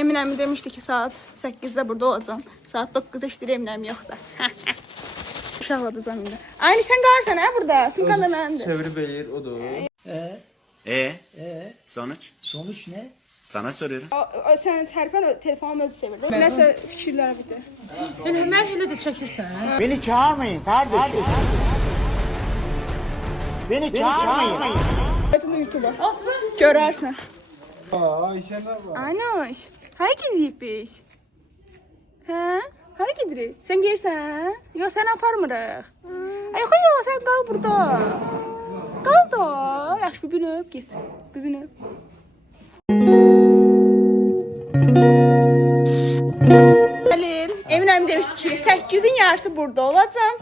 Emin əmi demişdi ki, saat 8-də burada olacam. Saat 9-da işləyir, Emin əmi yoxdur. Uşaqladacam indi. Aynı sən qarsan hə burada? Sumkan da mənimdir. Çevirip eğir, o da o. Sonuç? Sonuç ne? Sana soruyorum. Sən tərpən telefonumu özü çevirdi. Nəsə fikirlər bitir. Mən elə də çəkirsən. Beni çağırmayın kardeşim. Beni çağırmayın. Bütün YouTube'a. Görərsən. Ayşe ne var? Aynoş. Hara gidirik biz? Hə? Hara gidirik? Sən gelirsən? Yox, sən aparmırıq. Ay, yox, sən qal burada. Qal da. Yaxşı, bir gün öp, get. Bir gün öp. Gəlin, Emin əmi demişdi ki, 8-in yarısı burada olacam.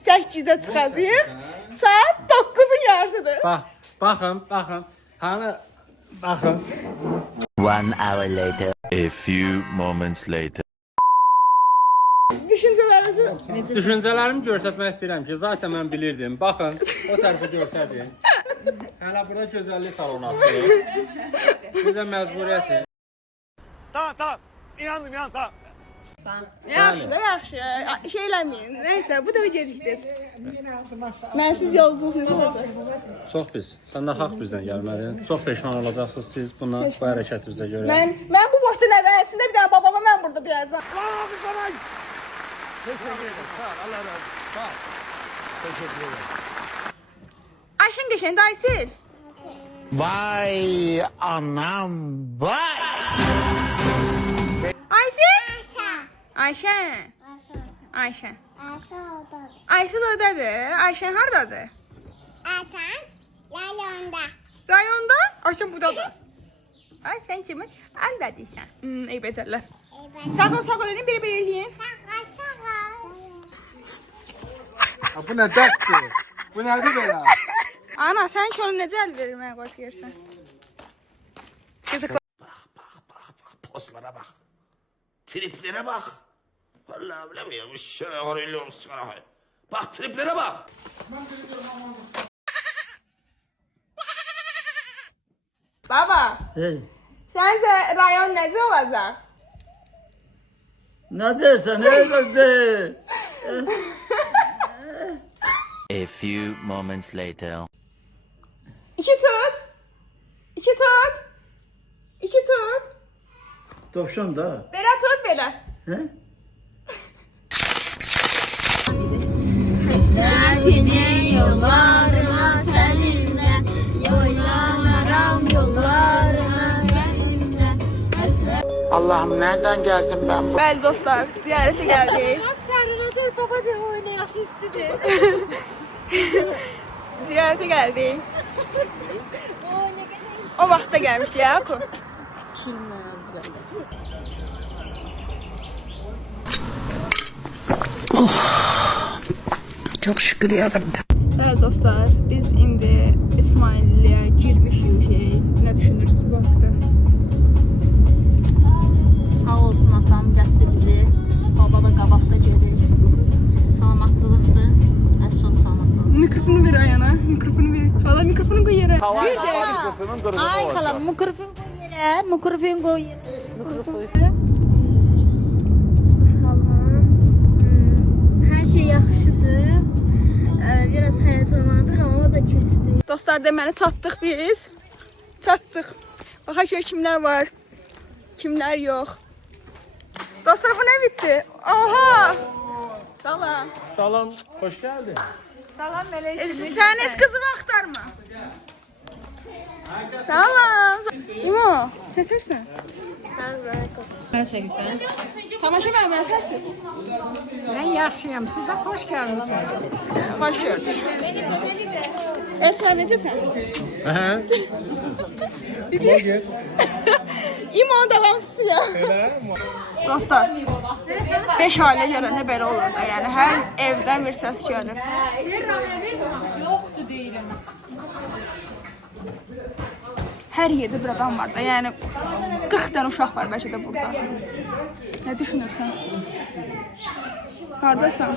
8-də çıxacağıq. Saat 9-un yarısıdır. Bakın. Hani bakın. 1 hour later. A few moments later. Düşüncələrinizi Düşüncelerimi göstermek istedim ki, zaten ben bilirdim. Bakın, o tarafa gösterdim. Hala burada güzellik salonu açıyor. Bize mecburiyeti. Tamam. İnandım tamam. yaxşı da yaxşı. Şey eləməyin. Nəysə, bu da gecikdir. Mənsiz yolculuq necə olacaq? Çox pis. Sən də haqq bizdən gəlmədin. Çox peşman olacaqsınız siz buna, bu hərəkətinizə görə. Mən bu vaxtın əvvəlcəsində bir daha babama mən burada deyəcəm. Teşekkür ederim. Sağ ol. Allah razı olsun. Sağ ol. Teşekkür ederim. Ayşən qəşəng Aysel. Vay anam vay. Aysel? Ayşən. Ayşən. Aysel oradadır. Ayşən hardadır? Rayonda? Ayşən buradadır. Ay sən kimi? Əldədirsən. İyi becərlər. Sağ ol edin, bir eləyin. Bu ne dertti? Bu nedir böyle? Ana, sən ki onu necə əl verməyə qorxuyursan? Qızıqlar. Poslara bak. Triplere bak. Vallahi bilemiyorum. Şöyle olsun. Bak triplere bak. Baba, Hey, səncə rayon necə olacaq? ne dersen öyle. A few moments later. İki tut. Tavşan da. Belə tut, belə. He? Hasretine yollarına seninle Yoylanaram yollarına seninle Allah'ım nereden geldim ben? Bəli dostlar, ziyarətə gəldik. Sarıladır, baba de oynayak istedi. Ziyarətə gəldik. O vaxtda gəlmişdi ya, Aku. Çok şükür yarabbim. Bəli dostlar, biz indi İsmailliyə girmişik. Nə düşünürsünüz bu haqda? Sağ olsun atam, gətirdi bizi. Baba da qabaqda gedir. Salamatçılıqdır. Əsl salamatçılıq. Mikrofonu ver ayana. Mikrofonu ver. Hala mikrofonu koy yere. Ay kalam mikrofon koy yere. Mikrofon koy yere. Salam. Her şey yaxşıdır. Biraz həyəcanlandıq ama o da keçdi. Dostlar, deməli çatdıq biz. Çatdıq. Baxaq gör kimlər var. Kimlər yox. Dostlar, bu nə bitdi? Aha! Salam. Salam, hoş geldin. Salam Melek. Sen heç kızımı axtarma. Salam. İmo, təsirsən? Mən çəkirsən? Tamaşa mən təsiz. Mən yaxşıyam, siz də xoş gəlmisiniz. Xoş gördük. Esra, necəsən? Blogger. İmo davamsız ya. Dostlar, 5 ailə görəndə belə olur da, yəni hər evdən bir səs gəlir. Yoxdur deyirəm. Hər yerdə bir adam var da, yəni 40 dənə uşaq var bəlkə də burada. Nə düşünürsən? Haradasan?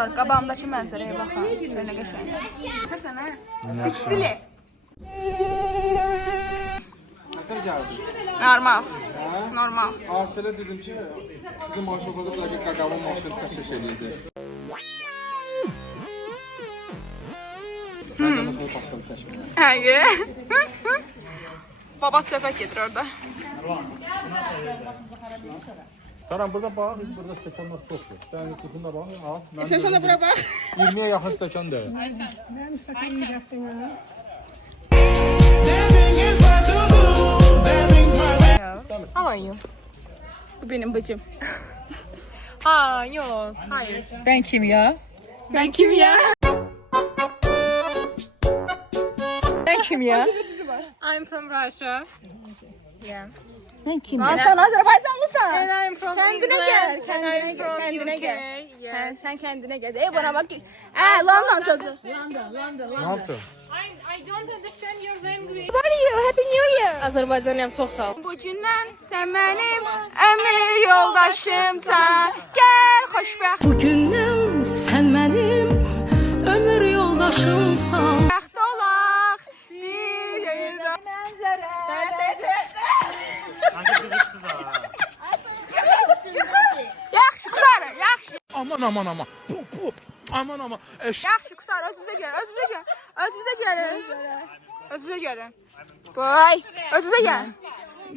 Dostlar, qabağımdakı mənzərəyə baxın. Belə qəşəng. Baxırsan ha? Bitdili. Nətər gəldi? Normal. Normal. Asilə dedim ki, bizim maaş uzadıqlar ki, qaqavın maaşını çəkiş eləyəcək. Məndən sonra başladı çəkməyə. Həqiqi. Baba söhbət gedir orada. Saran burada bax, burada stəkanlar çoxdur. Sən qutunda bax, az. Sən də bura bax. 20-yə yaxın stəkan da. How are you? Bu benim bacım. Yok. Hayır. Ben kim ya? Ben kim ya? Ben kim ya? I'm from Russia. Ben kim Lan sen Azerbaycanlısan. And I'm from Kendine England, gel, and kendine I'm gel, from kendine UK, gel. yes. Sen kendine gel. Bana bak. London çocuğu. Ne yaptın? I don't understand your language. What are you? Happy New Year. Azerbaycanlıyam, çok sağ ol. Bugündən sən mənim ömür yoldaşımsan. Gəl xoşbəxt Bugünden sen benim ömür yoldaşımsan. olaq. Bir yerdə mənzərə. Yaxşı qutar, yaxşı. Aman aman aman. Aman aman. Yaxşı qutar, özümüzə gəl, özümüzə gəl. Özümüzə gəlin. Özümüzə gəlin. Vay, özümüzə gəl.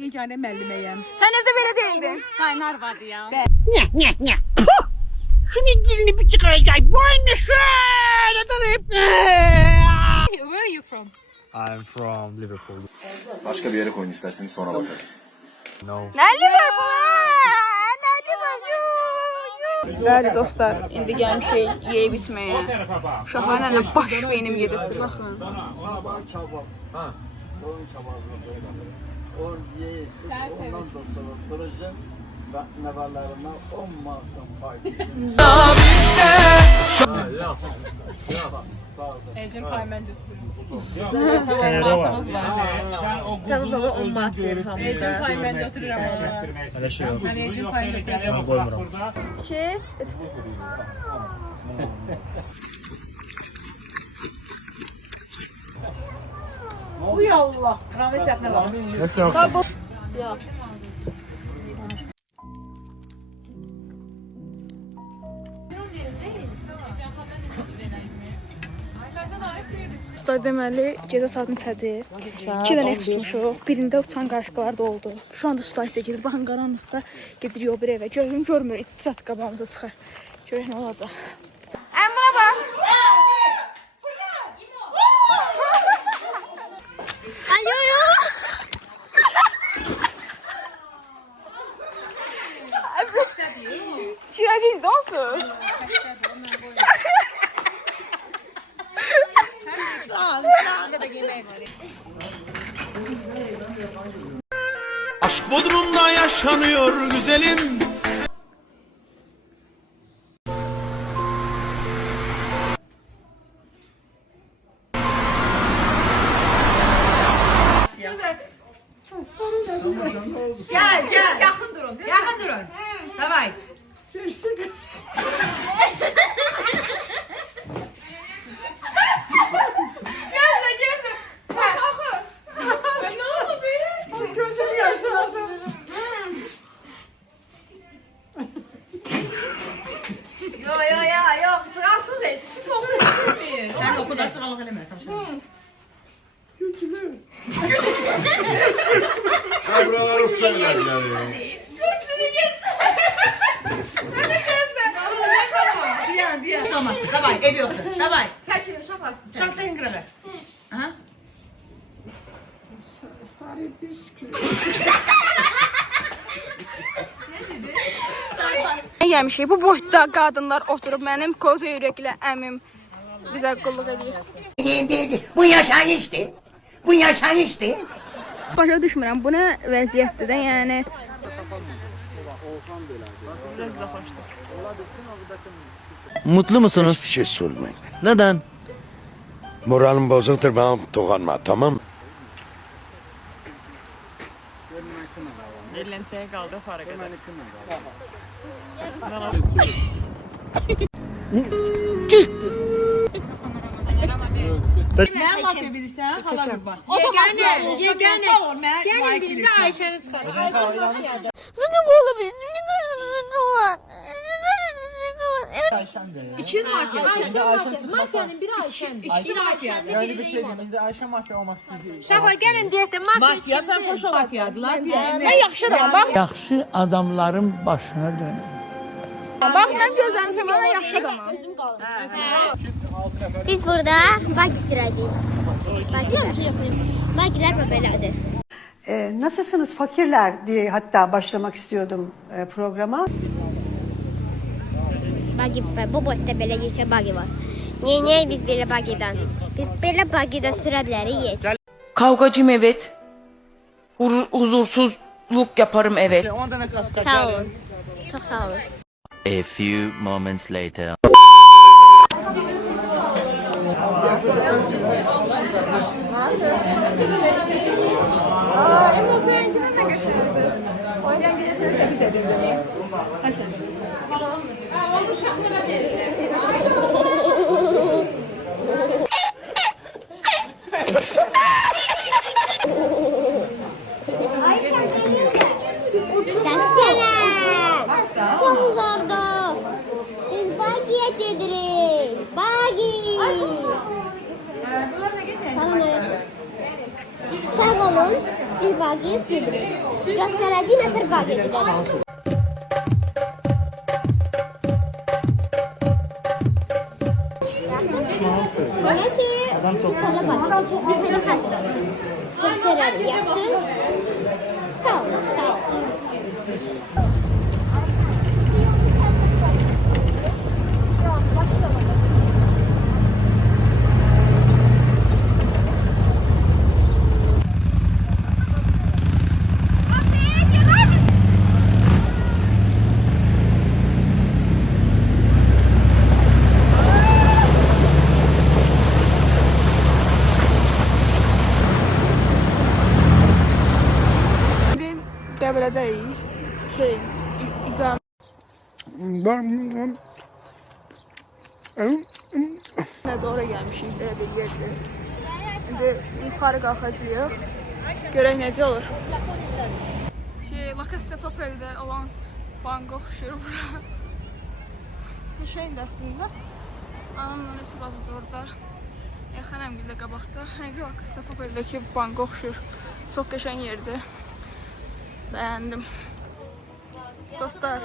Yeganə müəlliməyəm. Sən evdə belə deyildin. Qaynar vardı ya. Şunun dilini bir çıkaracak. Boynu şöyle dalayıp. Where are you from? I'm from Liverpool. Başka bir yere koyun isterseniz sonra bakarız. Nəli var bu? Nəli var? Bəli dostlar, indi gəlmişik yeyib içməyə. Uşaqlarla nə baş beynim gedibdir, baxın. Ondan da sonra soracağım. Bak nevalarıma 10 maaştan fayda. Ecem Paymen götürüyor. Sen baba 10 manat verir hamıya. Ecem Paymen götürürüm valla. Elə şey yox. Hani Ecem Paymen götürürüm. Şey, Uy Allah. Rahmet yapma bak. Yox. dostlar deməli gecə saat neçədir? 2 dənə ev tutmuşuq. Birində uçan qarışqalar da oldu. Şu anda sitasiya gedir. Baxın qaranlıqda gedirik o bir evə. Görmürük. İqtisad qabağımıza çıxır. Görək nə olacaq. Əmmə bax. Ay yo yo. Çirəcək donsuz. Aşk Bodrum'da yaşanıyor güzelim. Gel gel. Yakın durun. Yakın durun. Davay. Yok. Sırasız değil. Siz okuyun. Sen oku da sıralık eleme. Ha buralar ustalar yani. Diye. Tamam. Davay. Ev yoktu. Davay. Çekin. Şaparsın. Şap çekin kırabı. Aha. Gəlmişik. Bu boyda qadınlar oturub mənim koza ürəklə əmim bizə qulluq edir. Bu yaşayıştı. Bu yaşayıştı. Başa düşmürəm. Bu nə vəziyyətdir də, yəni. Mutlu musunuz? Hiçbir şey sormayın. Neden? Moralim bozuktur, bana dokunma, tamam mı? Eğlenceye kaldı para kadar. Mən mafya bilirsən? Xala qurban. Yeganə. Sağ ol, mən layiq bilirsən. Ayşəni çıxar. Ayşə mafiyadır. İkiz mafya. Mafiyanın biri Ayşədir. İkisi mafiyadır. Öyle bir şey diyeyim. İndi Ayşe mafya olması sizi. Şaxla gəlin deyək də mafiya. Mafyadan xoş mafiyadılar. Mən yaxşı adamam. Bax, Yaxşı adamların başına dönür. bax mən gözləmişəm, mən yaxşı adamam. Biz burada bagi sürəcəyik. Bagiler belədir. Nasılsınız fakirler diye hatta başlamak istiyordum programa. Bagi, bu boyda belə yekə bagi var. Niye biz belə bagidən? Biz belə bagidə sürə bilərik. Kavgacıyım evet. Huzursuzluk yaparım evet. Sağ olun. Çox sağ olun. A few moments later. Gelsene. Çok uzakta. Biz bagiye gedirik. Bagi. Sağ olun. Biz bagiye sürdürük. Göstereceğim ötür bagiye gidelim. Böyle ki sana bak. Biz seni kaçıralım. Gösterelim. Yaxşı. Sağ olun. Sağ olun. Qəbələdəyik. İqam. Nə doğru gəlmişik belə bir yerdə. İndi yuxarı qalxacağıq. Görək necə olur. La Casa de Papel'də olan banka oxşuyur bura. Şeyin də əslində. Anamın nənəsi bazıdır orada. Yaxanəm gildə qabaqda. Həqiqi La Casa de Papel'dəki banka oxşuyur. Çox qəşəng yerdir. Beğendim. Dostlar,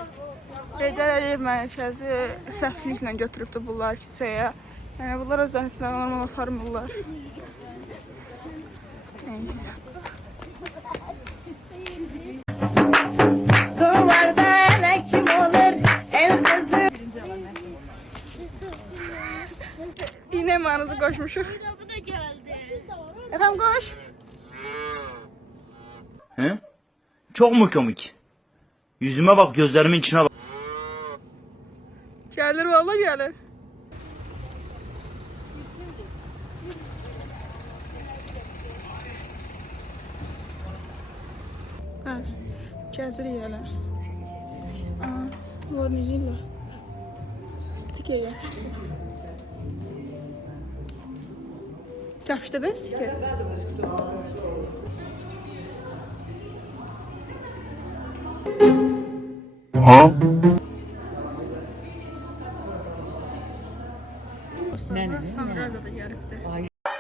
Heydər Əliyev mərkəzi səhvliklə götürübdü bunlar küçəyə. Yəni bunlar özlərini sinə normal aparmırlar. Neyse. Duvarda nə kim olur, el qızı. Yine manızı koşmuşuk. Bu da geldi. Efendim koş. He? Çok mu komik? Yüzüme bak, gözlerimin içine bak. Gelir vallahi gelir. Ha, gəzirik hələ. Vornizilla. Stiker yapıştı. Yapıştı da stiker. Ha? Sandralda da gəlibdi.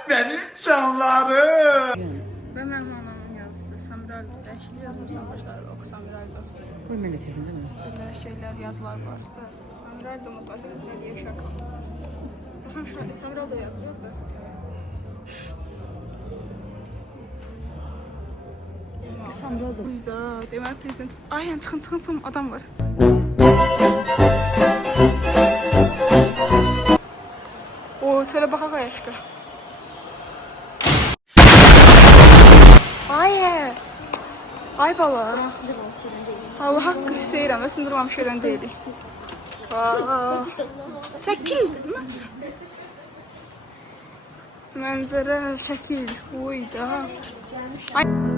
Benim canlarım. Və mənim anamın yazısı. Sandralda dəyişli yazmışlar başlarda oku Sandralda. Bu mən də təkində mi? Belə şeylər yazılar varsa. Sandraldamız məsələn nə deyə şaka. Baxın Sandralda yazılır da. Sandralda. Uyda, demək prezident. Ayən çıxın adam var. O, çələ baxaq ayaşqa. Ay, ay bala. Allah haqqı istəyirəm və sındırmamış yerdən deyilik. Çəkil, değil mi? Mənzərə, çəkil. Uyda. Ay.